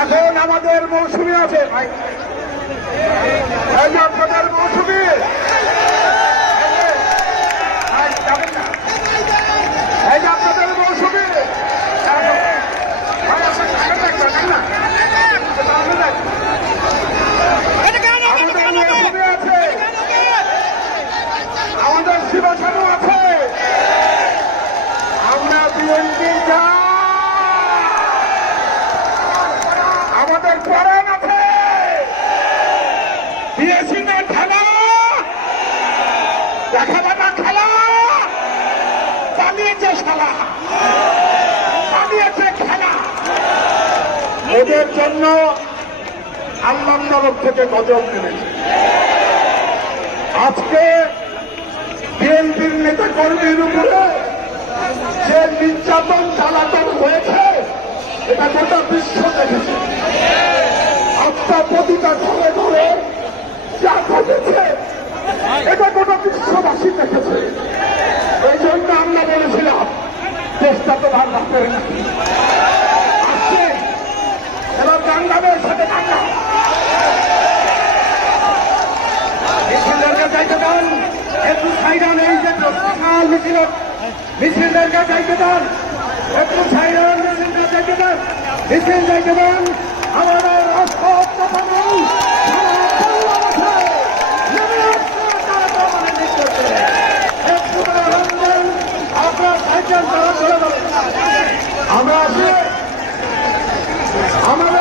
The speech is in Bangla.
এখন আমাদের মৌসুমী আছে ভাই, এই যে আপনাদের মৌসুমী এই যে আপনাদের মৌসুমী আমাদের শিবসানু আছে, আমরা বিএনপির আমাদের পরাণ আছে, দিয়েছি না খেলা, দেখাবে না খেলা, পালিয়েছে শালা, পালিয়েছে খেলা। ওদের জন্য আল্লাহর তরফ থেকে গজব নেমেছে। আজকে বিএনপির নেতা কর্মীর উপরে যে নির্যাতন চালাতন হয়েছে এটা গোটা বিশ্ব দেখেছে। আপনার প্রতিটা ঘরে ঘরে যা ঘটেছে এটা গোটা বিশ্ববাসী দেখেছে। এই জন্য আমরা বলেছিলাম চেষ্টা তো ভার রাখবে না, আসছে এবার গাঙ্গামের সাথে গাঙ্গা মিছিলদেরকে যাইতে দেন, একটু সাইডান, এই যে মিছিল মিছিলদেরকে যাইতে দেন, একটু সাইডান, মিছিলদের যাইতে দেন, মিছিল যাইতে দেন। আমাদের অসৎ কথা নেই, আপনার সাইকেল তারা চলে যাবে। আমরা আসি আমাদের